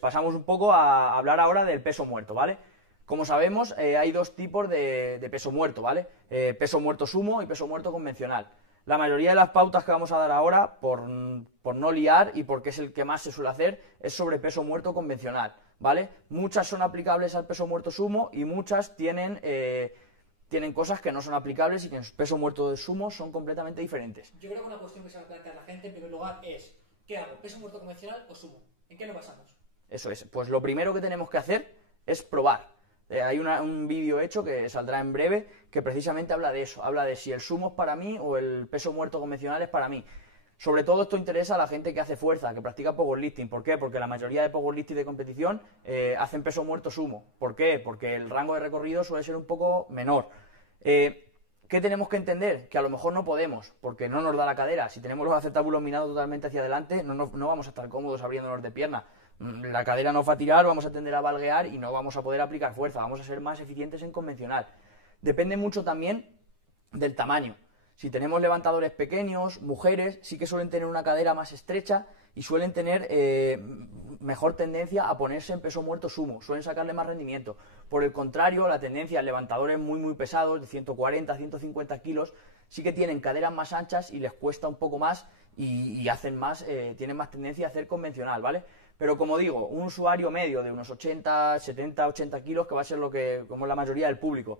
Pasamos un poco a hablar ahora del peso muerto, ¿vale? Como sabemos, hay dos tipos de peso muerto, ¿vale? Peso muerto sumo y peso muerto convencional. La mayoría de las pautas que vamos a dar ahora, por no liar y porque es el que más se suele hacer, es sobre peso muerto convencional, ¿vale? Muchas son aplicables al peso muerto sumo y muchas tienen cosas que no son aplicables y que en peso muerto de sumo son completamente diferentes. Yo creo que una cuestión que se va a plantear la gente en primer lugar es, ¿qué hago? ¿Peso muerto convencional o sumo? ¿En qué nos basamos? Eso es, pues lo primero que tenemos que hacer es probar. Hay un vídeo hecho que saldrá en breve que precisamente habla de eso, habla de si el sumo es para mí o el peso muerto convencional es para mí. Sobre todo esto interesa a la gente que hace fuerza, que practica powerlifting. ¿Por qué? Porque la mayoría de powerlifting de competición hacen peso muerto sumo. ¿Por qué? Porque el rango de recorrido suele ser un poco menor. ¿Qué tenemos que entender? Que a lo mejor no podemos, porque no nos da la cadera. Si tenemos los acetábulos minados totalmente hacia adelante, no vamos a estar cómodos abriéndonos de pierna. La cadera nos va a tirar, vamos a tender a valguear y no vamos a poder aplicar fuerza, vamos a ser más eficientes en convencional. Depende mucho también del tamaño. Si tenemos levantadores pequeños, mujeres, sí que suelen tener una cadera más estrecha y suelen tener mejor tendencia a ponerse en peso muerto sumo, suelen sacarle más rendimiento. Por el contrario, la tendencia en levantadores muy pesados, de 140, 150 kilos, sí que tienen caderas más anchas y les cuesta un poco más y hacen más, tienen más tendencia a hacer convencional, ¿vale? Pero como digo, un usuario medio de unos 80, 70, 80 kilos, que va a ser como la mayoría del público,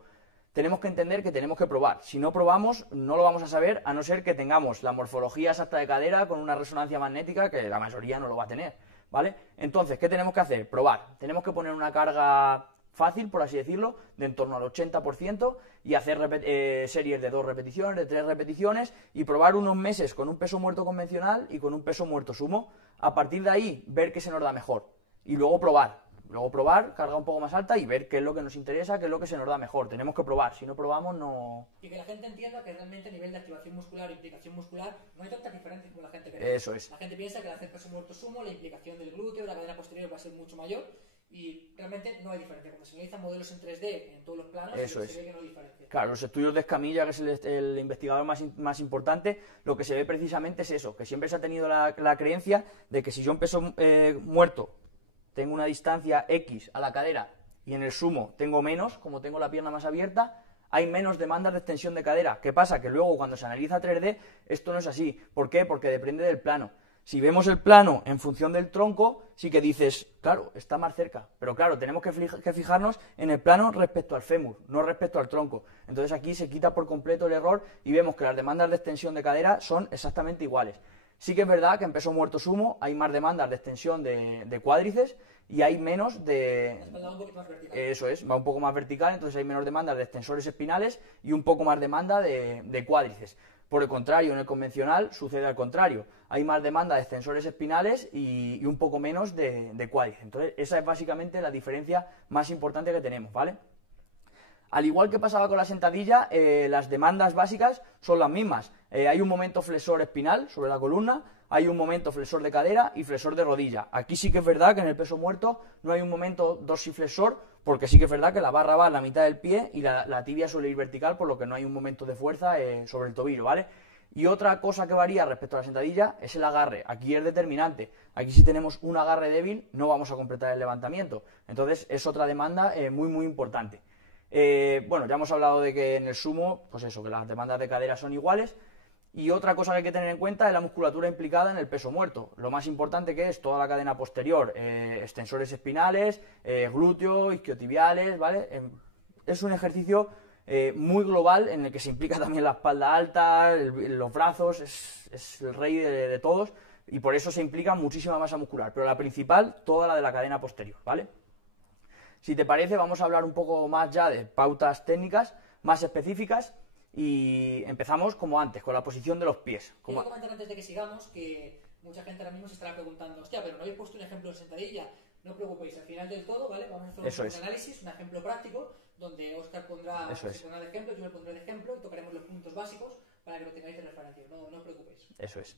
tenemos que entender que tenemos que probar. Si no probamos, no lo vamos a saber, a no ser que tengamos la morfología exacta de cadera con una resonancia magnética, que la mayoría no lo va a tener, ¿vale? Entonces, ¿qué tenemos que hacer? Probar. Tenemos que poner una carga fácil, por así decirlo, de en torno al 80% y hacer series de 2 repeticiones, de 3 repeticiones y probar unos meses con un peso muerto convencional y con un peso muerto sumo. A partir de ahí, ver qué se nos da mejor y luego probar. Luego probar, carga un poco más alta y ver qué es lo que nos interesa, qué es lo que se nos da mejor. Tenemos que probar, si no probamos no... Y que la gente entienda que realmente a nivel de activación muscular e implicación muscular no hay tantas diferencias como la gente cree. Eso es. La gente piensa que al hacer peso muerto sumo la implicación del glúteo, de la cadera posterior va a ser mucho mayor y realmente no hay diferencia. Como se realizan modelos en 3D en todos los planos, Eso se es. ve que no hay diferencia. Claro, los estudios de Escamilla, que es el investigador más importante, lo que se ve precisamente es eso, que siempre se ha tenido la creencia de que si yo en peso muerto tengo una distancia X a la cadera y en el sumo tengo menos, como tengo la pierna más abierta, hay menos demandas de extensión de cadera. ¿Qué pasa? Que luego cuando se analiza 3D esto no es así. ¿Por qué? Porque depende del plano. Si vemos el plano en función del tronco, sí que dices, claro, está más cerca. Pero claro, tenemos que fijarnos en el plano respecto al fémur, no respecto al tronco. Entonces aquí se quita por completo el error y vemos que las demandas de extensión de cadera son exactamente iguales. Sí que es verdad que en peso muerto sumo hay más demandas de extensión de cuádriceps y hay menos de... Un poquito más vertical. Eso es, va un poco más vertical, entonces hay menos demandas de extensores espinales y un poco más demanda de cuádriceps. Por el contrario, en el convencional sucede al contrario. Hay más demanda de extensores espinales y un poco menos de cuádriceps. Entonces, esa es básicamente la diferencia más importante que tenemos, ¿vale? Al igual que pasaba con la sentadilla, las demandas básicas son las mismas. Hay un momento flexor espinal sobre la columna, hay un momento flexor de cadera y flexor de rodilla. Aquí sí que es verdad que en el peso muerto no hay un momento dorsiflexor, porque sí que es verdad que la barra va a la mitad del pie y la tibia suele ir vertical, por lo que no hay un momento de fuerza sobre el tobillo, ¿vale? Y otra cosa que varía respecto a la sentadilla es el agarre. Aquí es determinante. Aquí si tenemos un agarre débil no vamos a completar el levantamiento. Entonces es otra demanda muy importante. Bueno, ya hemos hablado de que en el sumo, pues eso, que las demandas de cadera son iguales. Y otra cosa que hay que tener en cuenta es la musculatura implicada en el peso muerto. Lo más importante que es toda la cadena posterior, extensores espinales, glúteos, isquiotibiales, ¿vale? Es un ejercicio muy global en el que se implica también la espalda alta, los brazos, es el rey de todos y por eso se implica muchísima masa muscular. Pero la principal, toda la de la cadena posterior, ¿vale? Si te parece, vamos a hablar un poco más ya de pautas técnicas más específicas y empezamos como antes, con la posición de los pies. Quiero comentar antes de que sigamos que mucha gente ahora mismo se estará preguntando, hostia, pero no habéis puesto un ejemplo en sentadilla. No os preocupéis, al final del todo, ¿vale? Vamos a hacer un análisis, un ejemplo práctico, donde Óscar pondrá el ejemplo, yo le pondré el ejemplo y tocaremos los puntos básicos para que lo tengáis de referencia. No os preocupéis. Eso es.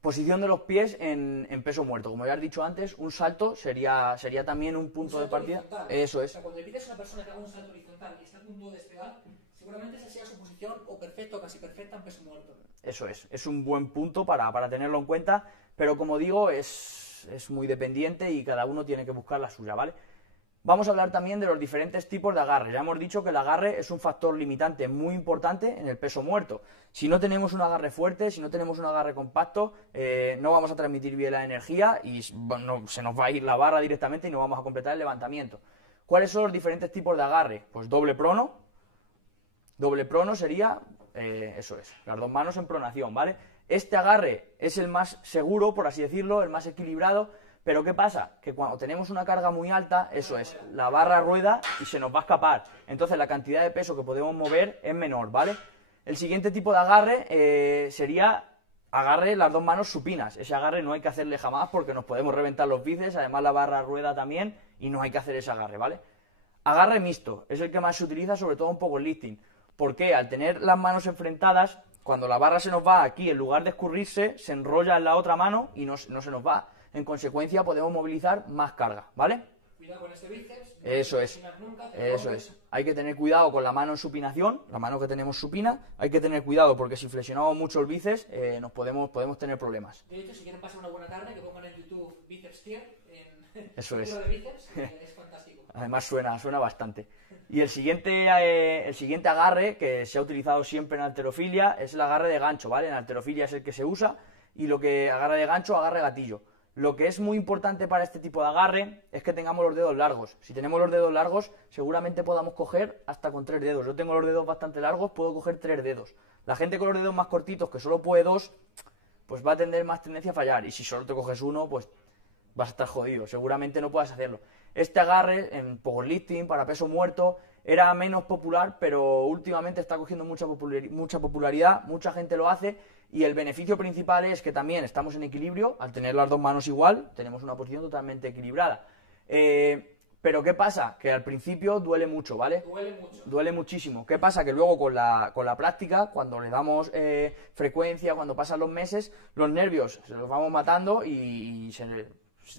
Posición de los pies en peso muerto. Como ya has dicho antes, un salto sería también un punto de partida. Horizontal. Eso es. O sea, cuando le pides a una persona que haga un salto horizontal y está a punto de despegar, seguramente esa sea su posición o perfecta o casi perfecta en peso muerto. Eso es un buen punto para tenerlo en cuenta, pero como digo, es es muy dependiente y cada uno tiene que buscar la suya, ¿vale? Vamos a hablar también de los diferentes tipos de agarre. Ya hemos dicho que el agarre es un factor limitante muy importante en el peso muerto. Si no tenemos un agarre fuerte, si no tenemos un agarre compacto, no vamos a transmitir bien la energía y bueno, se nos va a ir la barra directamente y no vamos a completar el levantamiento. ¿Cuáles son los diferentes tipos de agarre? Pues doble prono. Doble prono sería, eso es, las dos manos en pronación, ¿vale? Este agarre es el más seguro, por así decirlo, el más equilibrado. Pero ¿qué pasa? Que cuando tenemos una carga muy alta, eso es, la barra rueda y se nos va a escapar. Entonces la cantidad de peso que podemos mover es menor, ¿vale? El siguiente tipo de agarre sería agarre las dos manos supinas. Ese agarre no hay que hacerle jamás porque nos podemos reventar los bíceps, además la barra rueda también y no hay que hacer ese agarre, ¿vale? Agarre mixto, es el que más se utiliza sobre todo en powerlifting. Porque al tener las manos enfrentadas, cuando la barra se nos va aquí, en lugar de escurrirse, se enrolla en la otra mano y no se nos va. En consecuencia podemos movilizar más carga, ¿vale? Cuidado con este bíceps. Eso es. Eso es. Hay que tener cuidado con la mano en supinación, la mano que tenemos supina. Hay que tener cuidado porque si flexionamos mucho el bíceps nos podemos tener problemas. De hecho, si quieren pasar una buena tarde, que pongan en YouTube bíceps tier, eso es. De bíceps, es fantástico. Además suena bastante. Y el siguiente agarre que se ha utilizado siempre en halterofilia es el agarre de gancho, ¿vale? En halterofilia es el que se usa y lo que agarre de gancho, agarre gatillo. Lo que es muy importante para este tipo de agarre es que tengamos los dedos largos. Si tenemos los dedos largos, seguramente podamos coger hasta con 3 dedos. Yo tengo los dedos bastante largos, puedo coger 3 dedos. La gente con los dedos más cortitos, que solo puede 2, pues va a tener más tendencia a fallar. Y si solo te coges 1, pues vas a estar jodido. Seguramente no puedas hacerlo. Este agarre en powerlifting, para peso muerto, era menos popular, pero últimamente está cogiendo mucha popularidad. Mucha gente lo hace. Y el beneficio principal es que también estamos en equilibrio, al tener las dos manos igual, tenemos una posición totalmente equilibrada. Pero ¿qué pasa? Que al principio duele mucho, ¿vale? Duele mucho. Duele muchísimo. ¿Qué pasa? Que luego con la práctica, cuando le damos frecuencia, cuando pasan los meses, los nervios se los vamos matando y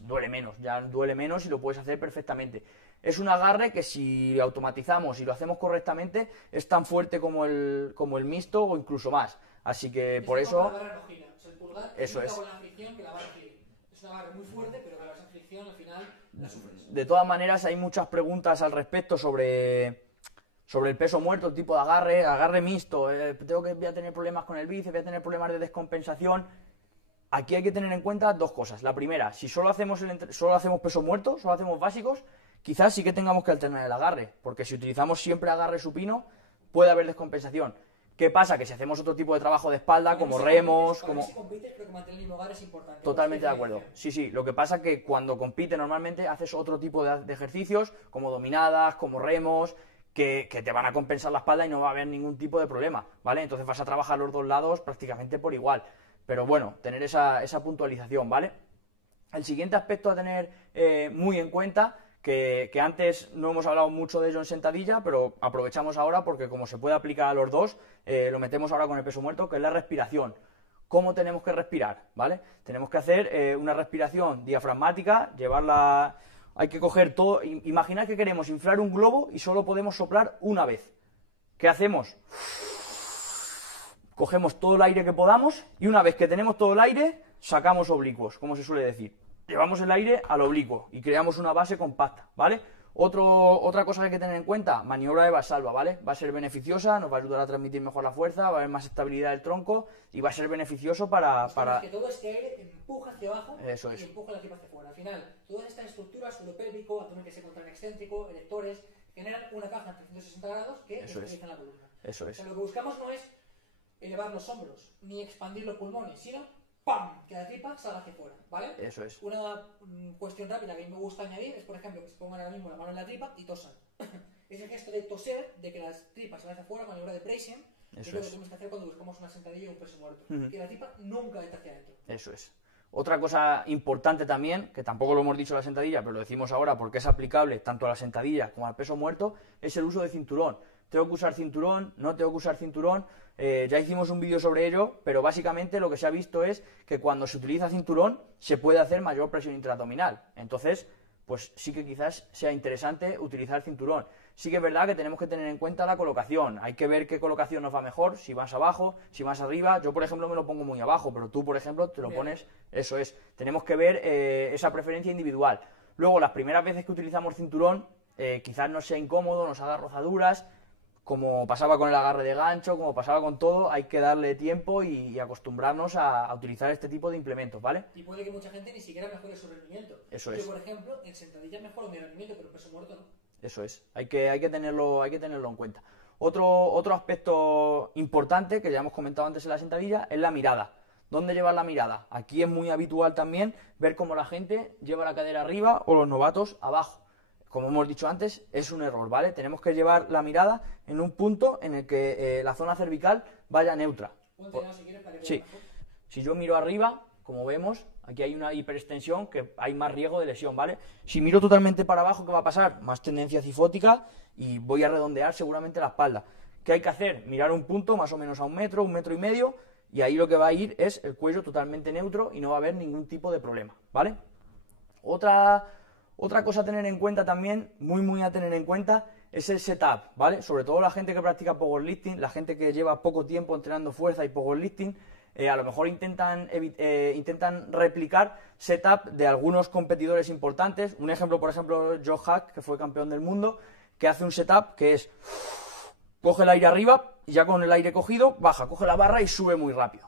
duele menos, ya duele menos y lo puedes hacer perfectamente. Es un agarre que si automatizamos y lo hacemos correctamente, es tan fuerte como el mixto o incluso más. Así que por eso... El pulgar eso es. Con la fricción que la barra gira. Es una barra muy fuerte, pero claro, esa fricción al final la sufres. De todas maneras, hay muchas preguntas al respecto sobre el peso muerto, el tipo de agarre mixto. Voy a tener problemas con el bíceps, voy a tener problemas de descompensación. Aquí hay que tener en cuenta dos cosas. La primera, si solo hacemos peso muerto, solo hacemos básicos, quizás sí que tengamos que alternar el agarre, porque si utilizamos siempre agarre supino, puede haber descompensación. ¿Qué pasa? Que si hacemos otro tipo de trabajo de espalda, como remos, como... Si compites, creo que mantener el mismo agarre es importante. Totalmente de acuerdo. Sí. Lo que pasa es que cuando compite normalmente haces otro tipo de ejercicios, como dominadas, como remos, que te van a compensar la espalda y no va a haber ningún tipo de problema, ¿vale? Entonces vas a trabajar los dos lados prácticamente por igual. Pero bueno, tener esa puntualización, ¿vale? El siguiente aspecto a tener muy en cuenta, que antes no hemos hablado mucho de ello en sentadilla, pero aprovechamos ahora porque como se puede aplicar a los dos, lo metemos ahora con el peso muerto, que es la respiración. ¿Cómo tenemos que respirar? ¿Vale? Tenemos que hacer una respiración diafragmática, llevarla... Hay que coger todo... Imaginad que queremos inflar un globo y solo podemos soplar una vez. ¿Qué hacemos? Cogemos todo el aire que podamos y una vez que tenemos todo el aire, sacamos oblicuos, como se suele decir. Llevamos el aire al oblicuo y creamos una base compacta, ¿vale? Otra cosa que hay que tener en cuenta, maniobra de Valsalva, ¿vale? Va a ser beneficiosa, nos va a ayudar a transmitir mejor la fuerza, va a haber más estabilidad del tronco y va a ser beneficioso para... Que todo este aire empuja hacia abajo Eso y empuja la tripa hacia afuera. Al final, todas estas estructuras, suropélvico, abdomen que se contraen excéntrico, erectores, generan una caja en 360 grados que estabilizan la columna. Eso es. O sea, lo que buscamos no es elevar los hombros ni expandir los pulmones, sino ¡pam! Que la tripa salga hacia afuera, ¿vale? Eso es. Una cuestión rápida que a mí me gusta añadir es, por ejemplo, que se pongan ahora mismo la mano en la tripa y tosan. Ese gesto de toser, de que las tripas salgan hacia afuera, maniobra de Praysen, es lo que tenemos que hacer cuando buscamos una sentadilla o un peso muerto. Que la tripa nunca entre hacia adentro. Eso es. Otra cosa importante también, que tampoco lo hemos dicho en la sentadilla, pero lo decimos ahora porque es aplicable tanto a la sentadilla como al peso muerto, es el uso de cinturón. ¿Tengo que usar cinturón? ¿No tengo que usar cinturón? Ya hicimos un vídeo sobre ello, pero básicamente lo que se ha visto es que cuando se utiliza cinturón se puede hacer mayor presión intraabdominal. Entonces, pues sí que quizás sea interesante utilizar el cinturón. Sí que es verdad que tenemos que tener en cuenta la colocación, hay que ver qué colocación nos va mejor, si más abajo, si más arriba. Yo, por ejemplo, me lo pongo muy abajo, pero tú, por ejemplo, te lo pones, eso es. Tenemos que ver esa preferencia individual. Luego, las primeras veces que utilizamos cinturón, quizás nos sea incómodo, nos haga rozaduras, como pasaba con el agarre de gancho, como pasaba con todo, hay que darle tiempo y acostumbrarnos a utilizar este tipo de implementos, ¿vale? Y puede que mucha gente ni siquiera mejore su rendimiento. Eso es. Yo, por ejemplo, en sentadilla mejoro mi rendimiento, pero en peso muerto no. Eso es, hay que tenerlo en cuenta. Otro aspecto importante que ya hemos comentado antes en la sentadilla es la mirada. ¿Dónde llevar la mirada? Aquí es muy habitual también ver cómo la gente lleva la cadera arriba o los novatos abajo. Como hemos dicho antes, es un error, ¿vale? Tenemos que llevar la mirada en un punto en el que la zona cervical vaya neutra. Sí. Si yo miro arriba, como vemos, aquí hay una hiperextensión que hay más riesgo de lesión, ¿vale? Si miro totalmente para abajo, ¿qué va a pasar? Más tendencia cifótica y voy a redondear seguramente la espalda. ¿Qué hay que hacer? Mirar un punto más o menos a 1 metro, 1,5 metros, y ahí lo que va a ir es el cuello totalmente neutro y no va a haber ningún tipo de problema, ¿vale? Otra cosa a tener en cuenta también, muy a tener en cuenta, es el setup, ¿vale? Sobre todo la gente que practica powerlifting, la gente que lleva poco tiempo entrenando fuerza y powerlifting, a lo mejor intentan replicar setup de algunos competidores importantes. Un ejemplo, por ejemplo, Joe Hack, que fue campeón del mundo, que hace un setup que es, coge el aire arriba y ya con el aire cogido, baja, coge la barra y sube muy rápido.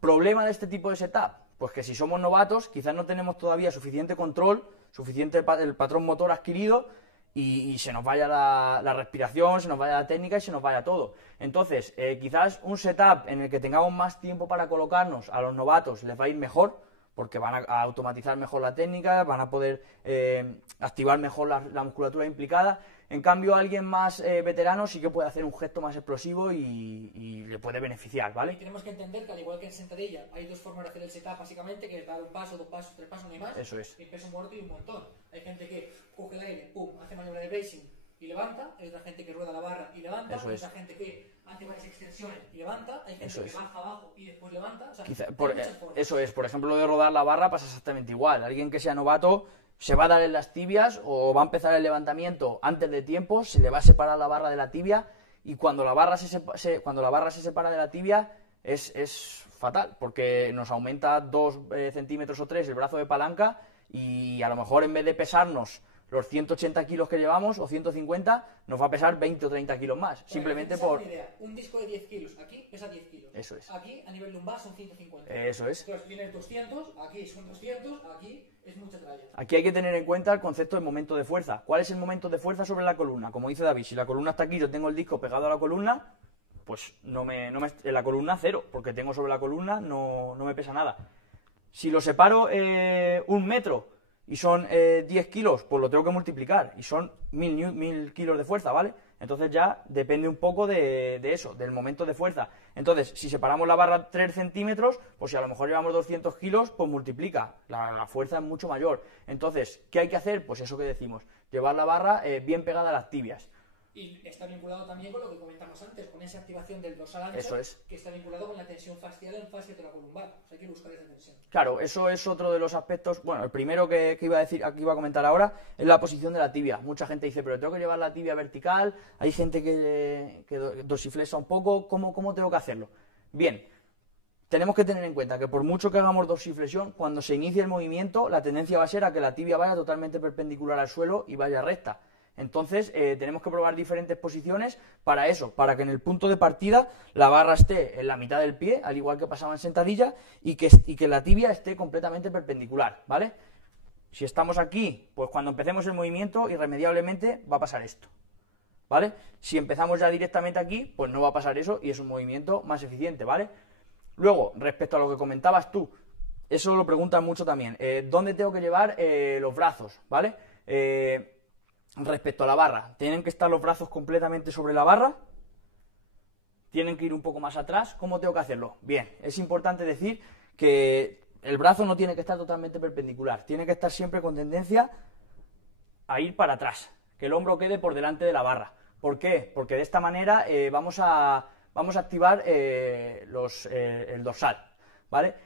¿Problema de este tipo de setup? Pues que si somos novatos, quizás no tenemos todavía suficiente control, suficiente el patrón motor adquirido, y se nos vaya la respiración, se nos vaya la técnica y se nos vaya todo. Entonces, quizás un setup en el que tengamos más tiempo para colocarnos a los novatos les va a ir mejor, porque van a automatizar mejor la técnica, van a poder activar mejor la musculatura implicada. En cambio, alguien más veterano sí que puede hacer un gesto más explosivo y le puede beneficiar, ¿vale? Y tenemos que entender que, al igual que en sentadilla, hay dos formas de hacer el setup, básicamente, que es dar un paso, 2 pasos, 3 pasos, no hay más. Eso es. En peso muerto y un montón. Hay gente que coge el aire, pum, hace maniobra de bracing y levanta. Hay otra gente que rueda la barra y levanta. Hay otra gente que hace varias extensiones y levanta. Hay gente que baja abajo y después levanta. O sea, eso es. Por ejemplo, lo de rodar la barra pasa exactamente igual. Alguien que sea novato se va a dar en las tibias o va a empezar el levantamiento antes de tiempo, se le va a separar la barra de la tibia, y cuando la barra se separa de la tibia es fatal, porque nos aumenta 2 centímetros o 3 el brazo de palanca, y a lo mejor en vez de pesarnos los 180 kilos que llevamos o 150, nos va a pesar 20 o 30 kilos más, simplemente por... Un disco de 10 kilos, aquí pesa 10 kilos. Eso es. Aquí, a nivel lumbar, son 150. Eso es. Entonces tienes 200, aquí son 200, aquí es mucha tralla. Aquí hay que tener en cuenta el concepto de momento de fuerza. ¿Cuál es el momento de fuerza sobre la columna? Como dice David, si la columna está aquí, yo tengo el disco pegado a la columna, pues en la columna cero, porque tengo sobre la columna, no me pesa nada. Si lo separo 1 metro y son 10 kilos, pues lo tengo que multiplicar, y son 1000 kilos de fuerza, ¿vale? Entonces ya depende un poco de eso, del momento de fuerza. Entonces, si separamos la barra 3 centímetros, pues si a lo mejor llevamos 200 kilos, pues multiplica, la fuerza es mucho mayor. Entonces, ¿qué hay que hacer? Pues eso que decimos, llevar la barra bien pegada a las tibias. Y está vinculado también con lo que comentamos antes, con esa activación del dorsal ancho, eso es. Que está vinculado con la tensión fascial en fascia toracolumbar. O sea, hay que buscar esa tensión. Claro, eso es otro de los aspectos. Bueno, el primero que iba a comentar ahora es la posición de la tibia. Mucha gente dice, pero tengo que llevar la tibia vertical, hay gente que dorsiflexa un poco, ¿cómo tengo que hacerlo? Bien, tenemos que tener en cuenta que por mucho que hagamos dorsiflexión, cuando se inicie el movimiento, la tendencia va a ser a que la tibia vaya totalmente perpendicular al suelo y vaya recta. Entonces tenemos que probar diferentes posiciones para eso, para que en el punto de partida la barra esté en la mitad del pie, al igual que pasaba en sentadilla, y que la tibia esté completamente perpendicular, ¿vale? Si estamos aquí, pues cuando empecemos el movimiento, irremediablemente va a pasar esto, ¿vale? Si empezamos ya directamente aquí, pues no va a pasar eso y es un movimiento más eficiente, ¿vale? Luego, respecto a lo que comentabas tú, eso lo preguntan mucho también, ¿dónde tengo que llevar los brazos, ¿vale? Respecto a la barra, ¿tienen que estar los brazos completamente sobre la barra? ¿Tienen que ir un poco más atrás? ¿Cómo tengo que hacerlo? Bien, es importante decir que el brazo no tiene que estar totalmente perpendicular, tiene que estar siempre con tendencia a ir para atrás, que el hombro quede por delante de la barra. ¿Por qué? Porque de esta manera vamos a activar el dorsal, ¿vale?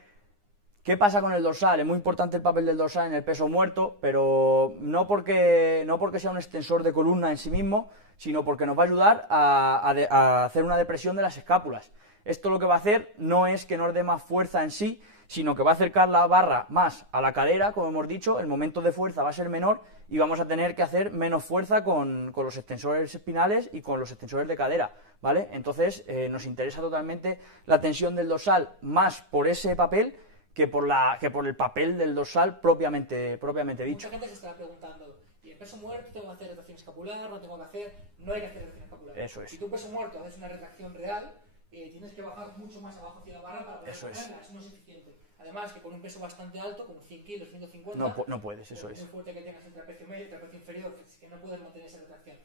¿Qué pasa con el dorsal? Es muy importante el papel del dorsal en el peso muerto, pero no porque sea un extensor de columna en sí mismo, sino porque nos va a ayudar a hacer una depresión de las escápulas. Esto lo que va a hacer no es que nos dé más fuerza en sí, sino que va a acercar la barra más a la cadera, como hemos dicho, el momento de fuerza va a ser menor y vamos a tener que hacer menos fuerza con los extensores espinales y con los extensores de cadera, ¿vale? Entonces nos interesa totalmente la tensión del dorsal más por ese papel que por el papel del dorsal propiamente dicho. Mucha gente se estará preguntando, ¿y en peso muerto tengo que hacer retracción escapular? ¿No tengo que hacer? No hay que hacer retracción escapular. Eso es. Si tú peso muerto haces una retracción real, tienes que bajar mucho más abajo hacia la barra para poder ponerla, eso no es suficiente. Además, que con un peso bastante alto, como 100 kilos, 150, no puedes, eso es. Muy fuerte que tengas el trapecio medio y el trapecio inferior, que no puedes mantener esa retracción.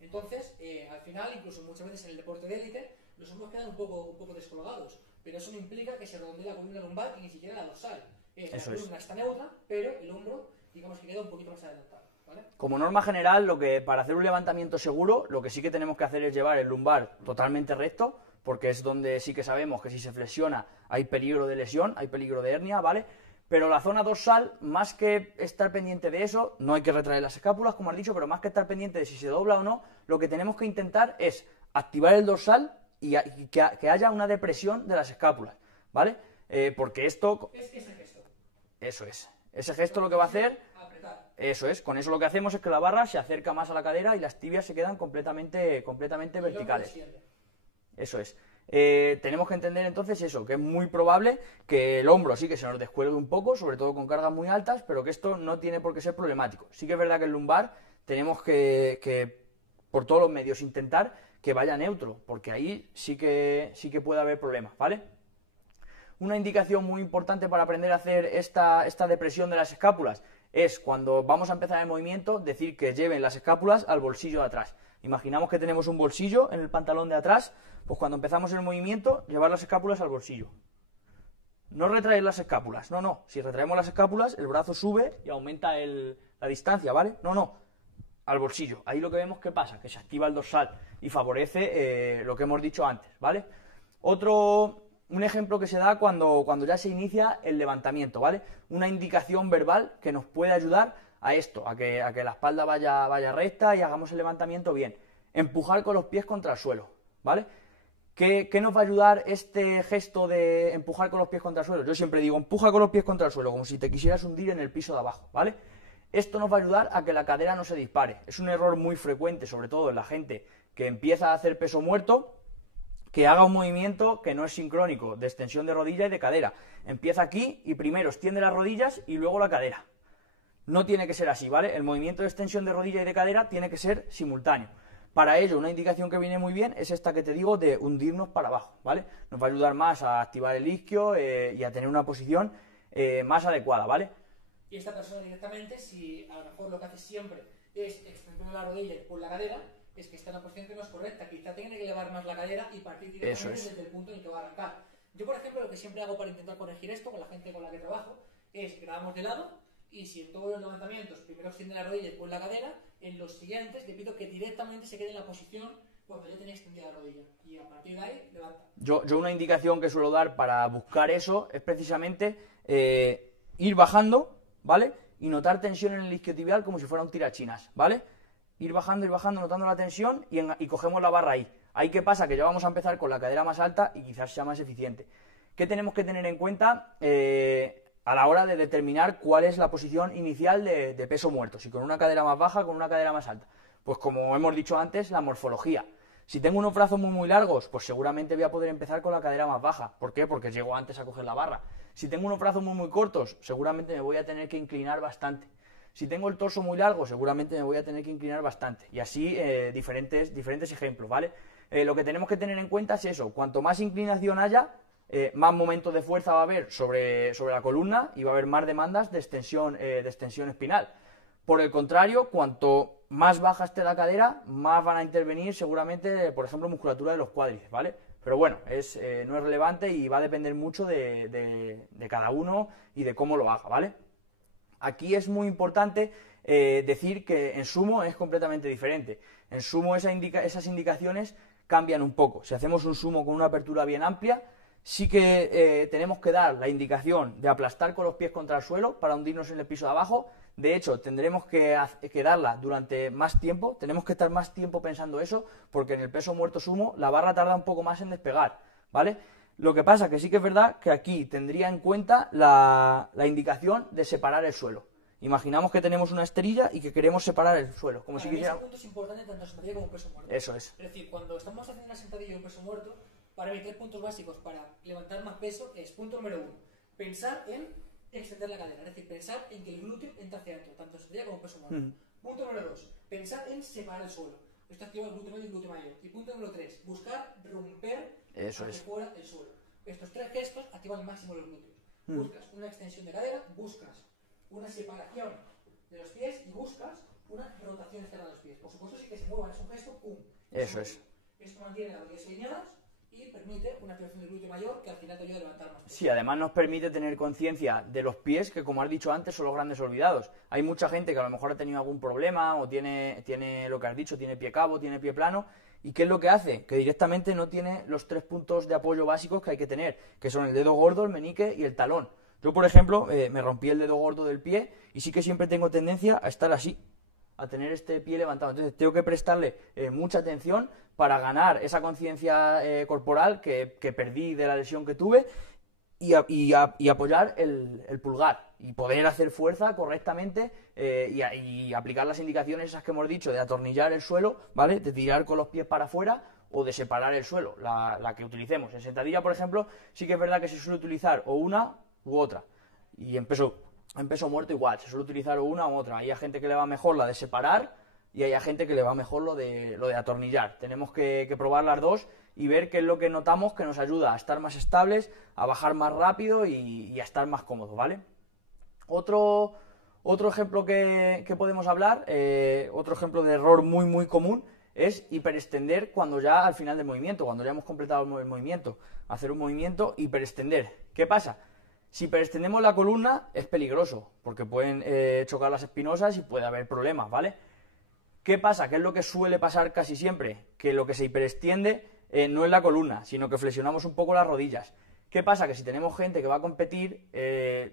Entonces, al final, incluso muchas veces en el deporte de élite, los hombros quedan un poco descolgados, pero eso no implica que se redondee la columna lumbar y ni siquiera la dorsal. La columna está neutra, pero el hombro, digamos que queda un poquito más adelantado, ¿vale? Como norma general, para hacer un levantamiento seguro, lo que sí que tenemos que hacer es llevar el lumbar totalmente recto, porque es donde sí que sabemos que si se flexiona hay peligro de lesión, hay peligro de hernia, ¿vale? Pero la zona dorsal, más que estar pendiente de eso, no hay que retraer las escápulas, como has dicho, pero más que estar pendiente de si se dobla o no, lo que tenemos que intentar es activar el dorsal y que haya una depresión de las escápulas, ¿vale? Porque esto... Es ese gesto. Eso es. Ese gesto lo que va a hacer... Apretar. Eso es. Con eso lo que hacemos es que la barra se acerca más a la cadera y las tibias se quedan completamente verticales. Eso es. Tenemos que entender entonces eso, que es muy probable que el hombro sí que se nos descuelgue un poco, sobre todo con cargas muy altas, pero que esto no tiene por qué ser problemático. Sí que es verdad que el lumbar tenemos que por todos los medios intentar que vaya neutro, porque ahí sí que puede haber problemas, ¿vale? Una indicación muy importante para aprender a hacer esta depresión de las escápulas es cuando vamos a empezar el movimiento, decir que lleven las escápulas al bolsillo de atrás. Imaginamos que tenemos un bolsillo en el pantalón de atrás, pues cuando empezamos el movimiento, llevar las escápulas al bolsillo. No retraer las escápulas, no. Si retraemos las escápulas, el brazo sube y aumenta la distancia, ¿vale? No. Al bolsillo. Ahí lo que vemos que pasa, que se activa el dorsal y favorece lo que hemos dicho antes, ¿vale? Un ejemplo que se da cuando ya se inicia el levantamiento, ¿vale? Una indicación verbal que nos puede ayudar a esto, a que la espalda vaya recta y hagamos el levantamiento bien. Empujar con los pies contra el suelo, ¿vale? ¿Qué nos va a ayudar este gesto de empujar con los pies contra el suelo? Yo siempre digo, empuja con los pies contra el suelo, como si te quisieras hundir en el piso de abajo, ¿vale? Esto nos va a ayudar a que la cadera no se dispare. Es un error muy frecuente, sobre todo en la gente que empieza a hacer peso muerto, que haga un movimiento que no es sincrónico, de extensión de rodilla y de cadera. Empieza aquí y primero extiende las rodillas y luego la cadera. No tiene que ser así, ¿vale? El movimiento de extensión de rodilla y de cadera tiene que ser simultáneo. Para ello, una indicación que viene muy bien es esta que te digo de hundirnos para abajo, ¿vale? Nos va a ayudar más a activar el isquio y a tener una posición más adecuada, ¿vale? Y esta persona directamente, si a lo mejor lo que hace siempre es extender la rodilla por la cadera, es que está en una posición que no es correcta. Quizá tiene que elevar más la cadera y partir directamente desde el punto en el que va a arrancar. Yo, por ejemplo, lo que siempre hago para intentar corregir esto con la gente con la que trabajo es grabamos de lado y si en todos los levantamientos primero extiende la rodilla y después la cadera, en los siguientes le pido que directamente se quede en la posición cuando yo tenía extendida la rodilla y a partir de ahí levanta. Yo una indicación que suelo dar para buscar eso es precisamente ir bajando, ¿vale? Y notar tensión en el isquiotibial como si fuera un tirachinas, ¿vale? Ir bajando, notando la tensión y cogemos la barra ahí. Ahí, ¿qué pasa? Que ya vamos a empezar con la cadera más alta y quizás sea más eficiente. ¿Qué tenemos que tener en cuenta a la hora de determinar cuál es la posición inicial de peso muerto? Si con una cadera más baja, con una cadera más alta. Pues como hemos dicho antes, la morfología. Si tengo unos brazos muy largos, pues seguramente voy a poder empezar con la cadera más baja. ¿Por qué? Porque llego antes a coger la barra. Si tengo unos brazos muy cortos, seguramente me voy a tener que inclinar bastante. Si tengo el torso muy largo, seguramente me voy a tener que inclinar bastante. Y así diferentes ejemplos, ¿vale? Lo que tenemos que tener en cuenta es eso. Cuanto más inclinación haya, más momentos de fuerza va a haber sobre la columna y va a haber más demandas de extensión espinal. Por el contrario, cuanto más baja esté la cadera, más van a intervenir seguramente, por ejemplo, musculatura de los cuádriceps, ¿vale? Pero bueno, no es relevante y va a depender mucho de cada uno y de cómo lo haga, ¿vale? Aquí es muy importante decir que en sumo es completamente diferente. En sumo esas indicaciones cambian un poco. Si hacemos un sumo con una apertura bien amplia, sí que tenemos que dar la indicación de aplastar con los pies contra el suelo para hundirnos en el piso de abajo. De hecho, tendremos que darla durante más tiempo, tenemos que estar más tiempo pensando eso, porque en el peso muerto sumo la barra tarda un poco más en despegar, ¿vale? Lo que pasa que sí que es verdad que aquí tendría en cuenta la indicación de separar el suelo. Imaginamos que tenemos una esterilla y que queremos separar el suelo, como si quisiéramos... Ese punto es importante tanto en sentadilla como en peso muerto. Eso es. Es decir, cuando estamos haciendo una sentadilla y un peso muerto, para mí 3 puntos básicos para levantar más peso es, punto número 1, pensar en extender la cadera, es decir, pensar en que el glúteo entra hacia adentro, tanto en sentadilla como en peso muerto. Punto número 2, pensar en separar el suelo. Esto activa el glúteo medio y el glúteo mayor. Y punto número 3, buscar romper hacia fuera el suelo. Estos 3 gestos activan al máximo los glúteos. Buscas una extensión de cadera, buscas una separación de los pies y buscas una rotación externa de los pies. Por supuesto, sí que se muevan, es un gesto, ¡pum! Eso es. Esto mantiene las rodillas alineadas y permite una activación del glúteo mayor que al final te ayuda a levantar más peso. Sí, además nos permite tener conciencia de los pies, que como has dicho antes son los grandes olvidados. Hay mucha gente que a lo mejor ha tenido algún problema o tiene lo que has dicho, tiene pie cabo, tiene pie plano. ¿Y qué es lo que hace? Que directamente no tiene los 3 puntos de apoyo básicos que hay que tener, que son el dedo gordo, el meñique y el talón. Yo, por ejemplo, me rompí el dedo gordo del pie y sí que siempre tengo tendencia a estar así, a tener este pie levantado. Entonces tengo que prestarle mucha atención para ganar esa conciencia corporal que perdí de la lesión que tuve y apoyar el pulgar y poder hacer fuerza correctamente y aplicar las indicaciones esas que hemos dicho de atornillar el suelo, ¿vale? De tirar con los pies para afuera o de separar el suelo, la que utilicemos. En sentadilla, por ejemplo, sí que es verdad que se suele utilizar o una u otra. Y en peso muerto igual, se suele utilizar o una u otra. Hay gente que le va mejor la de separar y hay gente que le va mejor lo de atornillar. Tenemos que probar las dos y ver qué es lo que notamos que nos ayuda a estar más estables, a bajar más rápido y a estar más cómodos, ¿vale? Otro ejemplo que podemos hablar, otro ejemplo de error muy muy común es hiperextender cuando ya al final del movimiento, cuando ya hemos completado el movimiento. Hacer un movimiento, hiperextender. ¿Qué pasa? Si hiperextendemos la columna es peligroso, porque pueden chocar las espinosas y puede haber problemas, ¿vale? ¿Qué pasa? ¿Qué es lo que suele pasar casi siempre? Que lo que se hiperextiende no es la columna, sino que flexionamos un poco las rodillas. ¿Qué pasa? Que si tenemos gente que va a competir,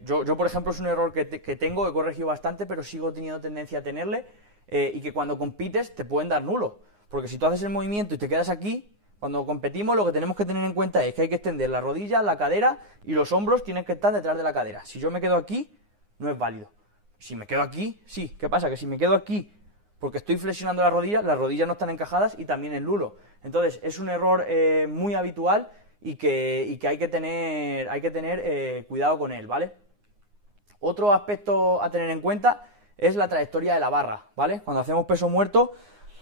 yo por ejemplo es un error que tengo, he corregido bastante, pero sigo teniendo tendencia a tenerle, y que cuando compites te pueden dar nulo, porque si tú haces el movimiento y te quedas aquí, cuando competimos lo que tenemos que tener en cuenta es que hay que extender la rodilla, la cadera y los hombros tienen que estar detrás de la cadera. Si yo me quedo aquí, no es válido. Si me quedo aquí, sí. ¿Qué pasa? Que si me quedo aquí porque estoy flexionando las rodillas no están encajadas y también el nulo. Entonces es un error muy habitual y que hay que tener cuidado con él, ¿vale? Otro aspecto a tener en cuenta es la trayectoria de la barra, ¿vale? Cuando hacemos peso muerto,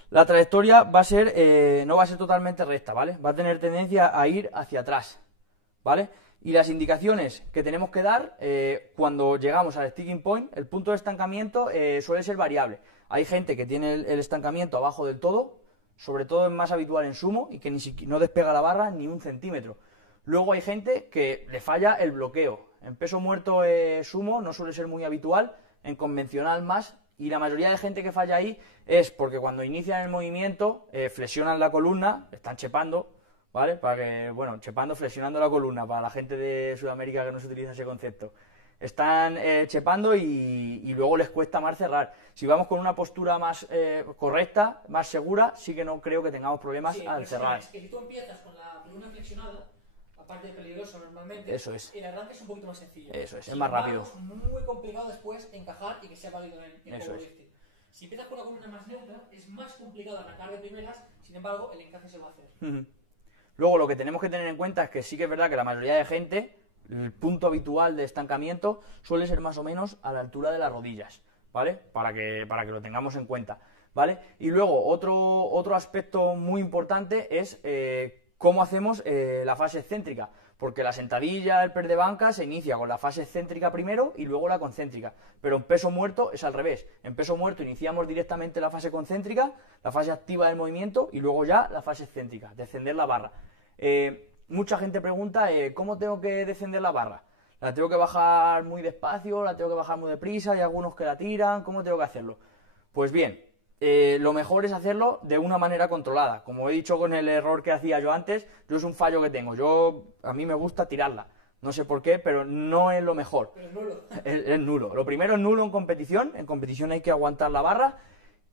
la trayectoria va a ser, no va a ser totalmente recta, ¿vale? Va a tener tendencia a ir hacia atrás, ¿vale? Y las indicaciones que tenemos que dar cuando llegamos al sticking point, el punto de estancamiento suele ser variable. Hay gente que tiene el estancamiento abajo del todo, sobre todo es más habitual en sumo y que no despega la barra ni un centímetro. Luego hay gente que le falla el bloqueo. En peso muerto sumo no suele ser muy habitual, en convencional más, y la mayoría de gente que falla ahí es porque cuando inician el movimiento flexionan la columna, están chepando, ¿vale? Para que, bueno, chepando, flexionando la columna, para la gente de Sudamérica que no se utiliza ese concepto. Están chepando y luego les cuesta más cerrar. Si vamos con una postura más correcta, más segura, sí que no creo que tengamos problemas al cerrar. Es que si tú empiezas con la columna flexionada, aparte de peligroso normalmente, eso es. El arranque es un poquito más sencillo. Eso es más rápido. Es muy complicado después encajar y que sea válido en eso es. Si empiezas con la columna más neutra, es más complicado arrancar de primeras, sin embargo, el encaje se va a hacer. Luego, lo que tenemos que tener en cuenta es que sí que es verdad que la mayoría de gente, el punto habitual de estancamiento suele ser más o menos a la altura de las rodillas, ¿vale? Para que lo tengamos en cuenta, ¿vale? Y luego, otro aspecto muy importante es cómo hacemos la fase excéntrica, porque la sentadilla, el press de banca se inicia con la fase excéntrica primero y luego la concéntrica, pero en peso muerto es al revés. En peso muerto iniciamos directamente la fase concéntrica, la fase activa del movimiento y luego ya la fase excéntrica, descender la barra. Mucha gente pregunta ¿cómo tengo que descender la barra? ¿La tengo que bajar muy despacio? ¿La tengo que bajar muy deprisa? Hay algunos que la tiran, ¿cómo tengo que hacerlo? Pues bien, lo mejor es hacerlo de una manera controlada. Como he dicho con el error que hacía yo antes, yo es un fallo que tengo. A mí me gusta tirarla. No sé por qué, pero no es lo mejor. Pero es nulo. Es nulo. Lo primero es nulo en competición. En competición hay que aguantar la barra.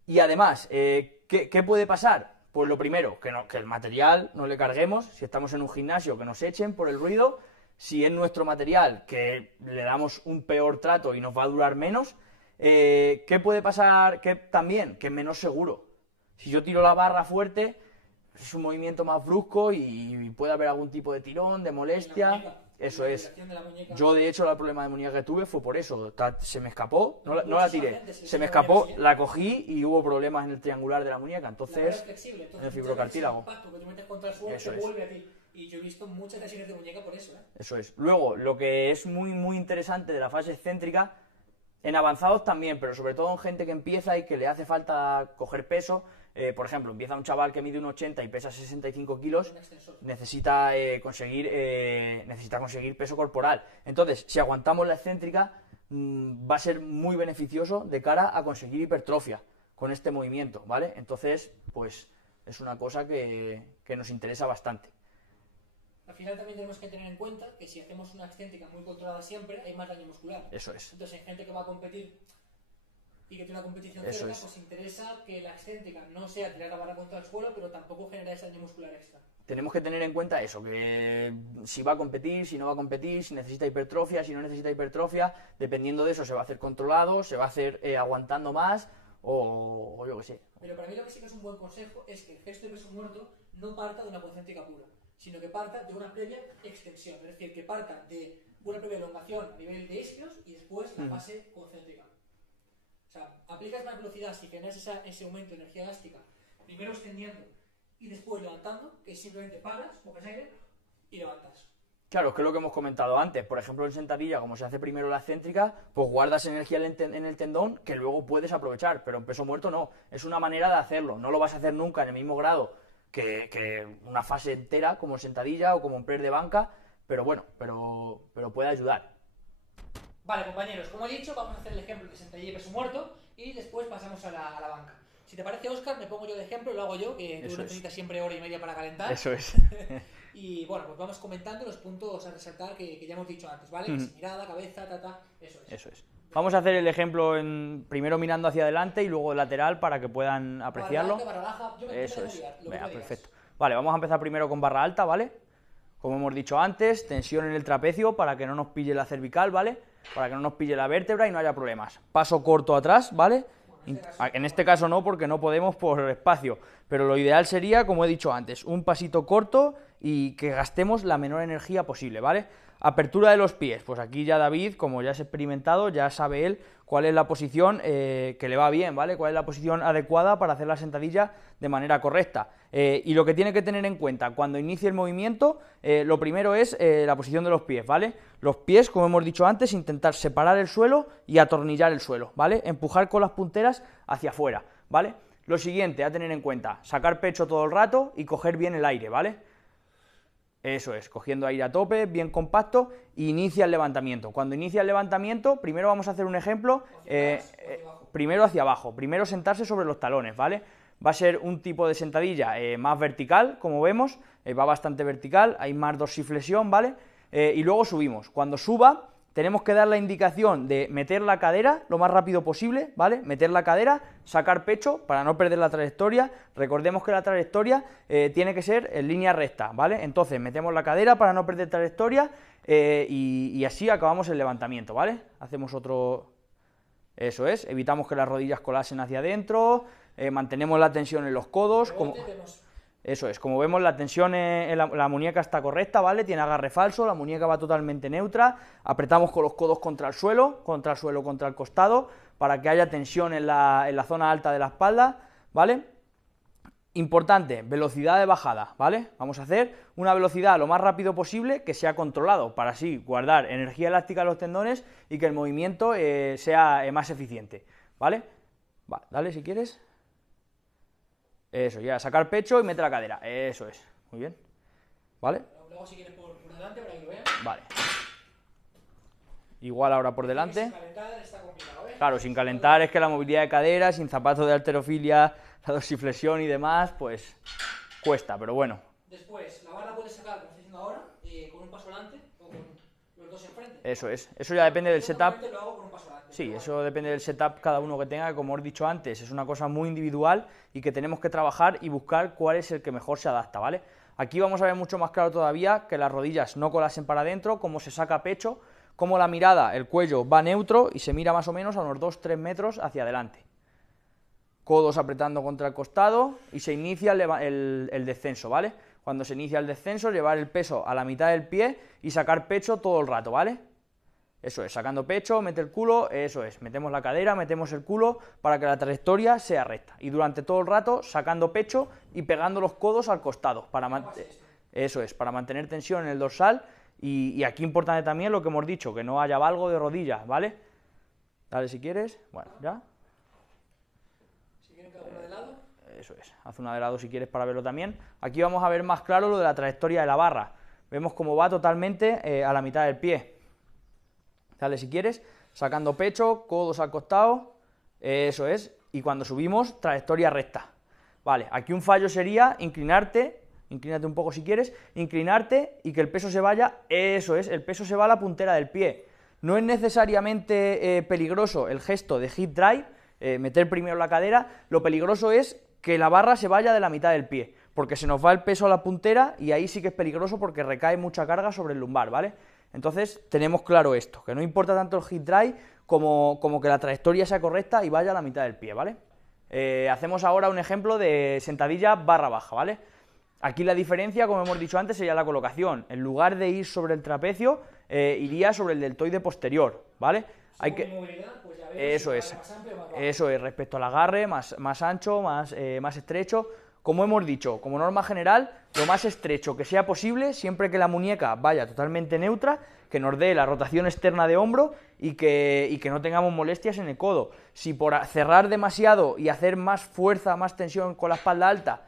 Y además, ¿qué puede pasar? Pues lo primero, que el material no le carguemos. Si estamos en un gimnasio, que nos echen por el ruido. Si es nuestro material, que le damos un peor trato y nos va a durar menos. ¿Qué puede pasar? Que también, que es menos seguro. Si yo tiro la barra fuerte, es un movimiento más brusco y puede haber algún tipo de tirón, de molestia. Eso es. Yo, de hecho, el problema de muñeca que tuve fue por eso. Se me escapó, no la tiré. Se me escapó, la cogí y hubo problemas en el triangular de la muñeca. Entonces, en el fibrocartílago. Eso es. Y yo he visto muchas lesiones de muñeca por eso. Eso es. Luego, lo que es muy, muy interesante de la fase excéntrica, en avanzados también, pero sobre todo en gente que empieza y que le hace falta coger peso. Por ejemplo, empieza un chaval que mide 1,80 y pesa 65 kilos, necesita conseguir peso corporal. Entonces, si aguantamos la excéntrica, va a ser muy beneficioso de cara a conseguir hipertrofia con este movimiento, ¿vale? Entonces, pues es una cosa que nos interesa bastante. Al final también tenemos que tener en cuenta que si hacemos una excéntrica muy controlada siempre, hay más daño muscular. Eso es. Entonces, hay gente que va a competir y que tiene una competición cerca, pues interesa que la excéntrica no sea tirar la barra contra el suelo, pero tampoco genera ese daño muscular extra. Tenemos que tener en cuenta eso, que si va a competir, si no va a competir, si necesita hipertrofia, si no necesita hipertrofia, dependiendo de eso se va a hacer controlado, se va a hacer aguantando más o yo qué sé. Pero para mí lo que sí que es un buen consejo es que el gesto de peso muerto no parta de una concéntrica pura, sino que parta de una previa extensión, es decir, que parta de una previa elongación a nivel de isquios y después la fase concéntrica. O sea, aplicas más velocidad si generas ese aumento de energía elástica, primero extendiendo y después levantando, que simplemente paras, coges aire y levantas. Claro, es que es lo que hemos comentado antes. Por ejemplo, en sentadilla, como se hace primero la excéntrica, pues guardas energía en el tendón que luego puedes aprovechar, pero en peso muerto no. Es una manera de hacerlo. No lo vas a hacer nunca en el mismo grado que una fase entera, como en sentadilla o como en press de banca, pero bueno, pero puede ayudar. Vale, compañeros, como he dicho, vamos a hacer el ejemplo de sentadilla y peso muerto y después pasamos a la banca. Si te parece, Óscar, me pongo yo de ejemplo, lo hago yo, que tú necesitas siempre hora y media para calentar. Eso es. Y bueno, pues vamos comentando los puntos a resaltar que ya hemos dicho antes, ¿vale? Mirada, cabeza, eso es. Eso es. Vamos a hacer el ejemplo primero mirando hacia adelante y luego lateral para que puedan apreciarlo. Barra baja, eso es. Venga, perfecto. Vale, vamos a empezar primero con barra alta, ¿vale? Como hemos dicho antes, tensión en el trapecio para que no nos pille la cervical, ¿vale? Para que no nos pille la vértebra y no haya problemas. Paso corto atrás, ¿vale? En este caso no, porque no podemos por espacio, pero lo ideal sería, como he dicho antes, un pasito corto y que gastemos la menor energía posible, ¿vale? Apertura de los pies, pues aquí ya David, como ya has experimentado, ya sabe él cuál es la posición que le va bien, ¿vale? Cuál es la posición adecuada para hacer la sentadilla de manera correcta. Y lo que tiene que tener en cuenta cuando inicie el movimiento, lo primero es la posición de los pies, ¿vale? Los pies, como hemos dicho antes, intentar separar el suelo y atornillar el suelo, ¿vale? Empujar con las punteras hacia afuera, ¿vale? Lo siguiente a tener en cuenta, sacar pecho todo el rato y coger bien el aire, ¿vale? Eso es, cogiendo aire a tope, bien compacto, e inicia el levantamiento. Cuando inicia el levantamiento, primero vamos a hacer un ejemplo, primero hacia abajo, primero sentarse sobre los talones, ¿vale? Va a ser un tipo de sentadilla más vertical, como vemos, va bastante vertical, hay más dorsiflexión, ¿vale? Y luego subimos. Cuando suba, tenemos que dar la indicación de meter la cadera lo más rápido posible, ¿vale? Meter la cadera, sacar pecho para no perder la trayectoria. Recordemos que la trayectoria tiene que ser en línea recta, ¿vale? Entonces metemos la cadera para no perder trayectoria y así acabamos el levantamiento, ¿vale? Hacemos otro... Eso es, evitamos que las rodillas colasen hacia adentro, mantenemos la tensión en los codos. Eso es, como vemos la tensión en la muñeca está correcta, ¿vale? Tiene agarre falso, la muñeca va totalmente neutra, apretamos con los codos contra el suelo, contra el costado, para que haya tensión en la zona alta de la espalda, ¿vale? Importante, velocidad de bajada, ¿vale? Vamos a hacer una velocidad lo más rápido posible, que sea controlado, para así guardar energía elástica en los tendones y que el movimiento sea más eficiente, ¿vale? Va, dale si quieres. Eso, ya, sacar pecho y meter la cadera, eso es, muy bien, ¿vale? Luego si quieres por delante para que lo vean. Vale. Igual ahora por delante. Calentar está complicado, ¿eh? Claro, sin calentar es que la movilidad de cadera, sin zapatos de halterofilia, la dorsiflexión y demás, pues cuesta, pero bueno. Después, la barra puedes sacar, como estoy haciendo ahora, con un paso delante o con los dos enfrente. Eso es, eso ya depende del setup. Lo hago con un paso delante. Sí, eso depende del setup cada uno que tenga, como os he dicho antes, es una cosa muy individual y que tenemos que trabajar y buscar cuál es el que mejor se adapta, ¿vale? Aquí vamos a ver mucho más claro todavía que las rodillas no colasen para adentro, cómo se saca pecho, cómo la mirada, el cuello va neutro y se mira más o menos a unos 2-3 metros hacia adelante. Codos apretando contra el costado y se inicia el descenso, ¿vale? Cuando se inicia el descenso, llevar el peso a la mitad del pie y sacar pecho todo el rato, ¿vale? Eso es, sacando pecho, mete el culo, eso es, metemos la cadera, metemos el culo para que la trayectoria sea recta. Y durante todo el rato sacando pecho y pegando los codos al costado, eso es, para mantener tensión en el dorsal. Y aquí importante también lo que hemos dicho, que no haya valgo de rodilla, ¿vale? Dale si quieres, bueno, ya. Si quieres que haga una de lado. Eso es, haz una de lado si quieres para verlo también. Aquí vamos a ver más claro lo de la trayectoria de la barra. Vemos cómo va totalmente a la mitad del pie. Dale si quieres, sacando pecho, codos al costado, eso es, y cuando subimos, trayectoria recta. Vale, aquí un fallo sería inclinarte un poco si quieres, inclinarte y que el peso se vaya, eso es, el peso se va a la puntera del pie. No es necesariamente peligroso el gesto de hip drive, meter primero la cadera, lo peligroso es que la barra se vaya de la mitad del pie, porque se nos va el peso a la puntera y ahí sí que es peligroso porque recae mucha carga sobre el lumbar, ¿vale? Entonces tenemos claro esto, que no importa tanto el hip drive como que la trayectoria sea correcta y vaya a la mitad del pie, ¿vale? Hacemos ahora un ejemplo de sentadilla barra baja, ¿vale? Aquí la diferencia, como hemos dicho antes, sería la colocación. En lugar de ir sobre el trapecio, iría sobre el deltoide posterior, ¿vale? Hay que... pues ya eso es, eso es, respecto al agarre, más ancho, más estrecho. Como hemos dicho, como norma general, lo más estrecho que sea posible, siempre que la muñeca vaya totalmente neutra, que nos dé la rotación externa de hombro y que no tengamos molestias en el codo. Si por cerrar demasiado y hacer más fuerza, más tensión con la espalda alta,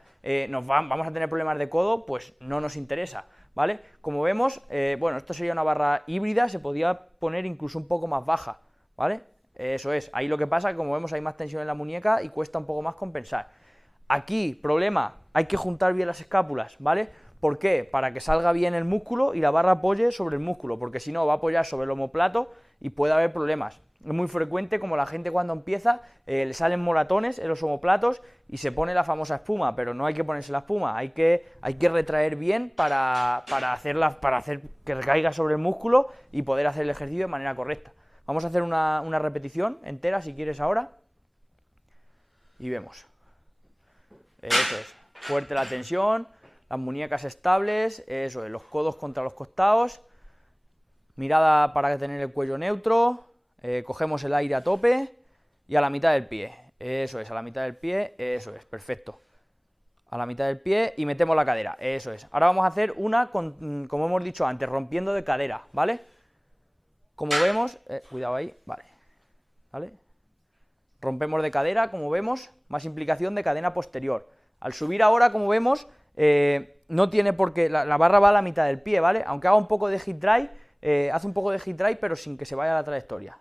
vamos a tener problemas de codo, pues no nos interesa, ¿vale? Como vemos, bueno, esto sería una barra híbrida, se podría poner incluso un poco más baja, ¿vale? Eso es, ahí lo que pasa, como vemos, hay más tensión en la muñeca y cuesta un poco más compensar. Aquí, problema, hay que juntar bien las escápulas, ¿vale? ¿Por qué? Para que salga bien el músculo y la barra apoye sobre el músculo, porque si no va a apoyar sobre el omóplato y puede haber problemas. Es muy frecuente como la gente cuando empieza le salen moratones en los omóplatos y se pone la famosa espuma, pero no hay que ponerse la espuma, hay que retraer bien para hacer que recaiga sobre el músculo y poder hacer el ejercicio de manera correcta. Vamos a hacer una repetición entera si quieres ahora y vemos. Eso es, fuerte la tensión, las muñecas estables, eso es, los codos contra los costados, mirada para tener el cuello neutro, cogemos el aire a tope y a la mitad del pie, eso es, a la mitad del pie, eso es, perfecto, a la mitad del pie y metemos la cadera, eso es. Ahora vamos a hacer una, como hemos dicho antes, rompiendo de cadera, ¿vale? Como vemos, cuidado ahí, ¿vale? Rompemos de cadera, como vemos, más implicación de cadena posterior. Al subir ahora, como vemos, no tiene por qué, la barra va a la mitad del pie, ¿vale? Aunque haga un poco de hip drive, hace un poco de hip drive, pero sin que se vaya la trayectoria.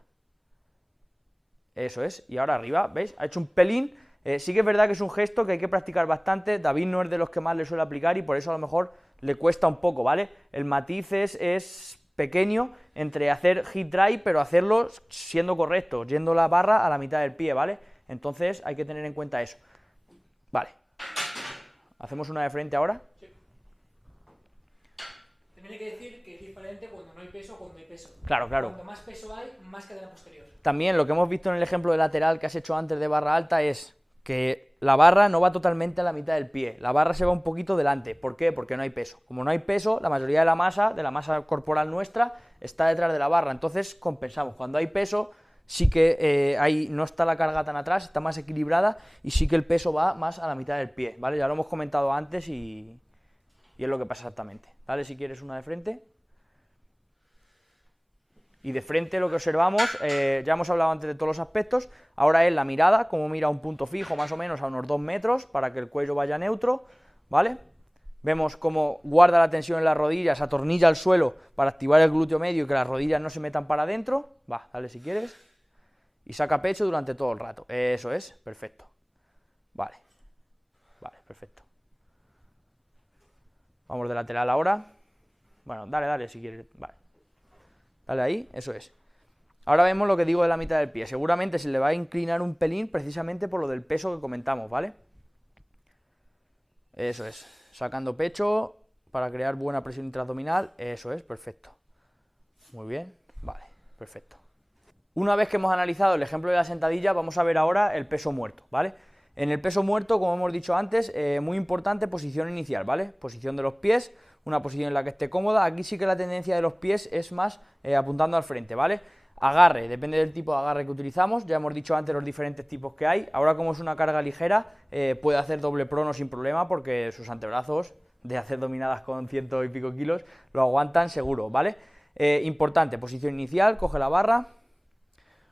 Eso es, y ahora arriba, ¿veis? Ha hecho un pelín, sí que es verdad que es un gesto que hay que practicar bastante, David no es de los que más le suele aplicar y por eso a lo mejor le cuesta un poco, ¿vale? El matiz es pequeño entre hacer hip drive, pero hacerlo siendo correcto, yendo la barra a la mitad del pie, ¿vale? Entonces hay que tener en cuenta eso. Vale. ¿Hacemos una de frente ahora? Sí. También hay que decir que es diferente cuando no hay peso o cuando hay peso. Claro, claro. Cuanto más peso hay, más cadena posterior. También lo que hemos visto en el ejemplo de lateral que has hecho antes de barra alta es que la barra no va totalmente a la mitad del pie, la barra se va un poquito delante. ¿Por qué? Porque no hay peso. Como no hay peso, la mayoría de la masa corporal nuestra está detrás de la barra, entonces compensamos. Cuando hay peso, sí que no está la carga tan atrás, está más equilibrada y sí que el peso va más a la mitad del pie, ¿vale? Ya lo hemos comentado antes y es lo que pasa exactamente. Dale si quieres una de frente. Y de frente lo que observamos, ya hemos hablado antes de todos los aspectos, ahora es la mirada, como mira a un punto fijo más o menos a unos 2 metros para que el cuello vaya neutro, ¿vale? Vemos cómo guarda la tensión en las rodillas, atornilla el suelo para activar el glúteo medio y que las rodillas no se metan para adentro, va, dale si quieres. y saca pecho durante todo el rato. Eso es, perfecto. Vale, perfecto. Vamos de lateral ahora. Bueno, dale si quieres. Vale. Dale ahí, eso es. Ahora vemos lo que digo de la mitad del pie. Seguramente se le va a inclinar un pelín precisamente por lo del peso que comentamos, ¿vale? Eso es. Sacando pecho para crear buena presión intraabdominal. Eso es, perfecto. Muy bien, vale, perfecto. Una vez que hemos analizado el ejemplo de la sentadilla, vamos a ver ahora el peso muerto, ¿vale? En el peso muerto, como hemos dicho antes, muy importante posición inicial, ¿vale? Posición de los pies, una posición en la que esté cómoda. Aquí sí que la tendencia de los pies es más apuntando al frente, ¿vale? Agarre, depende del tipo de agarre que utilizamos, ya hemos dicho antes los diferentes tipos que hay. Ahora, como es una carga ligera, puede hacer doble prono sin problema porque sus antebrazos, de hacer dominadas con 100 y pico kilos, lo aguantan seguro, ¿vale? Importante, posición inicial, coge la barra,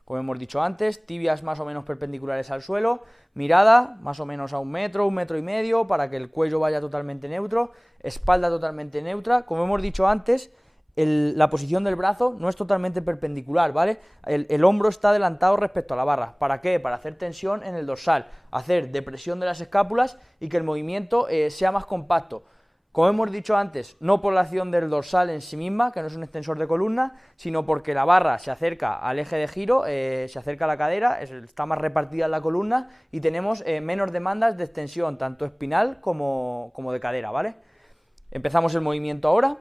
como hemos dicho antes, tibias más o menos perpendiculares al suelo, mirada más o menos a 1 metro, 1,5 metros, para que el cuello vaya totalmente neutro, espalda totalmente neutra. Como hemos dicho antes, la posición del brazo no es totalmente perpendicular, ¿vale? El hombro está adelantado respecto a la barra. ¿Para qué? Para hacer tensión en el dorsal, hacer depresión de las escápulas y que el movimiento sea más compacto. Como hemos dicho antes, no por la acción del dorsal en sí misma, que no es un extensor de columna, sino porque la barra se acerca al eje de giro, se acerca a la cadera, está más repartida en la columna y tenemos menos demandas de extensión, tanto espinal como de cadera, ¿vale? Empezamos el movimiento ahora.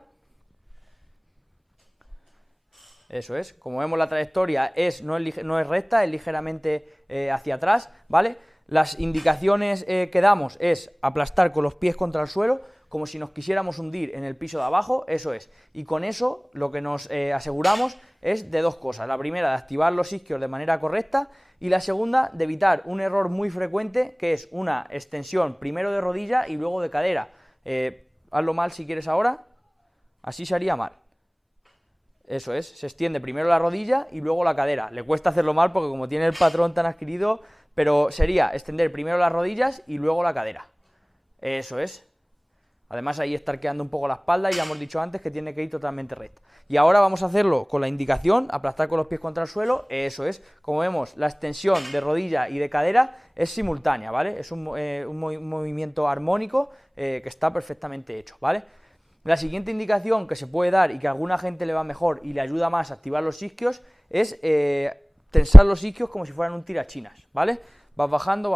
Eso es, como vemos la trayectoria no es recta, es ligeramente hacia atrás, ¿vale? Las indicaciones que damos es aplastar con los pies contra el suelo, como si nos quisiéramos hundir en el piso de abajo, eso es. Y con eso lo que nos aseguramos es de dos cosas. La primera, de activar los isquios de manera correcta, y la segunda, de evitar un error muy frecuente, que es una extensión primero de rodilla y luego de cadera. Hazlo mal si quieres ahora, así se haría mal. Eso es, se extiende primero la rodilla y luego la cadera. Le cuesta hacerlo mal porque como tiene el patrón tan adquirido, pero sería extender primero las rodillas y luego la cadera. Eso es. Además ahí está arqueando un poco la espalda y ya hemos dicho antes que tiene que ir totalmente recta. Y ahora vamos a hacerlo con la indicación, aplastar con los pies contra el suelo, eso es. Como vemos, la extensión de rodilla y de cadera es simultánea, ¿vale? Es un movimiento armónico que está perfectamente hecho, ¿vale? La siguiente indicación que se puede dar y que a alguna gente le va mejor y le ayuda más a activar los isquios es tensar los isquios como si fueran un tirachinas, ¿vale? Vas bajando,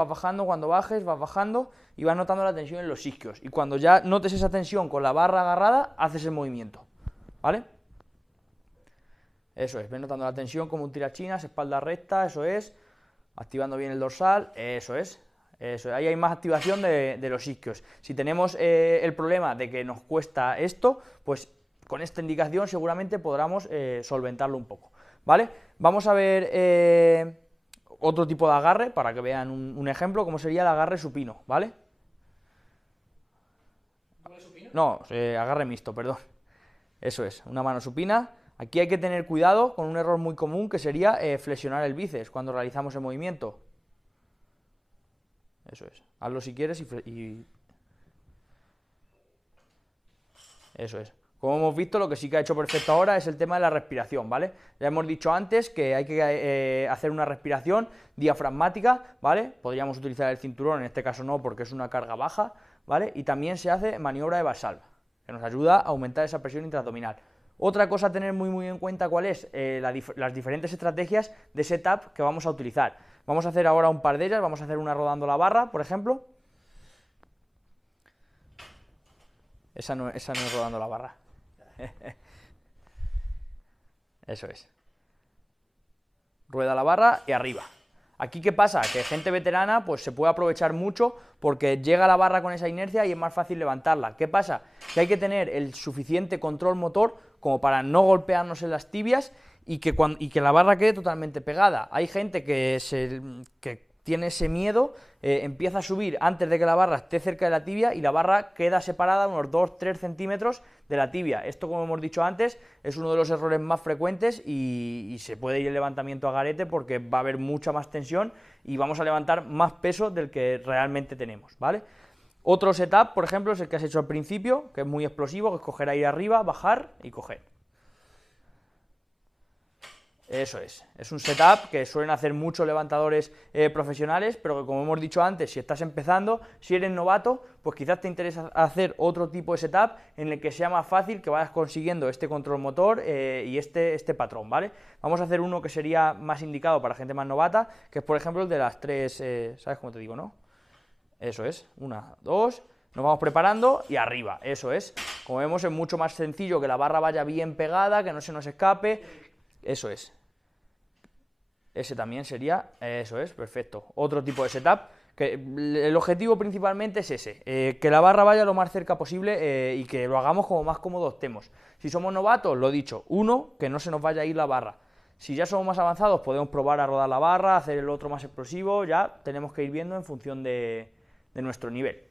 cuando bajes vas bajando y vas notando la tensión en los isquios. Y cuando ya notes esa tensión con la barra agarrada, haces el movimiento, ¿vale? Eso es, ves notando la tensión como un tirachinas, espalda recta, eso es, activando bien el dorsal, eso es. Eso, ahí hay más activación de los isquios. Si tenemos el problema de que nos cuesta esto, pues con esta indicación seguramente podamos solventarlo un poco, ¿vale? Vamos a ver otro tipo de agarre para que vean un ejemplo, como sería el agarre supino, ¿vale? ¿Agarre supino? No, agarre mixto, perdón. Eso es, una mano supina. Aquí hay que tener cuidado con un error muy común que sería flexionar el bíceps cuando realizamos el movimiento. Eso es, hazlo si quieres y... Eso es. Como hemos visto, lo que sí que ha hecho perfecto ahora es el tema de la respiración, ¿vale? Ya hemos dicho antes que hay que hacer una respiración diafragmática, ¿vale? Podríamos utilizar el cinturón, en este caso no, porque es una carga baja, ¿vale? Y también se hace maniobra de Valsalva, que nos ayuda a aumentar esa presión intraabdominal. Otra cosa a tener muy en cuenta, ¿cuál es? Las diferentes estrategias de setup que vamos a utilizar. Vamos a hacer ahora un par de ellas, vamos a hacer una rodando la barra, por ejemplo. Esa no es rodando la barra. Eso es. Rueda la barra y arriba. Aquí, ¿qué pasa? Que gente veterana pues se puede aprovechar mucho porque llega la barra con esa inercia y es más fácil levantarla. ¿Qué pasa? Que hay que tener el suficiente control motor como para no golpearnos en las tibias y que la barra quede totalmente pegada. Hay gente que tiene ese miedo, empieza a subir antes de que la barra esté cerca de la tibia y la barra queda separada unos 2-3 centímetros de la tibia. Esto, como hemos dicho antes, es uno de los errores más frecuentes y se puede ir el levantamiento a garete porque va a haber mucha más tensión y vamos a levantar más peso del que realmente tenemos, ¿vale? Otro setup, por ejemplo, es el que has hecho al principio, que es muy explosivo, que es coger ahí arriba, bajar y coger. Eso es un setup que suelen hacer muchos levantadores profesionales, pero que como hemos dicho antes, si estás empezando, si eres novato, pues quizás te interesa hacer otro tipo de setup en el que sea más fácil que vayas consiguiendo este control motor y este patrón, ¿vale? Vamos a hacer uno que sería más indicado para gente más novata, que es por ejemplo el de las 3, ¿sabes cómo te digo, no? Eso es, 1, 2, nos vamos preparando y arriba, eso es. Como vemos es mucho más sencillo que la barra vaya bien pegada, que no se nos escape, eso es. Ese también sería, eso es, perfecto. Otro tipo de setup, que el objetivo principalmente es ese, que la barra vaya lo más cerca posible y que lo hagamos como más cómodos estemos. Si somos novatos, lo dicho, uno, que no se nos vaya a ir la barra. Si ya somos más avanzados, podemos probar a rodar la barra, hacer el otro más explosivo, ya tenemos que ir viendo en función de nuestro nivel.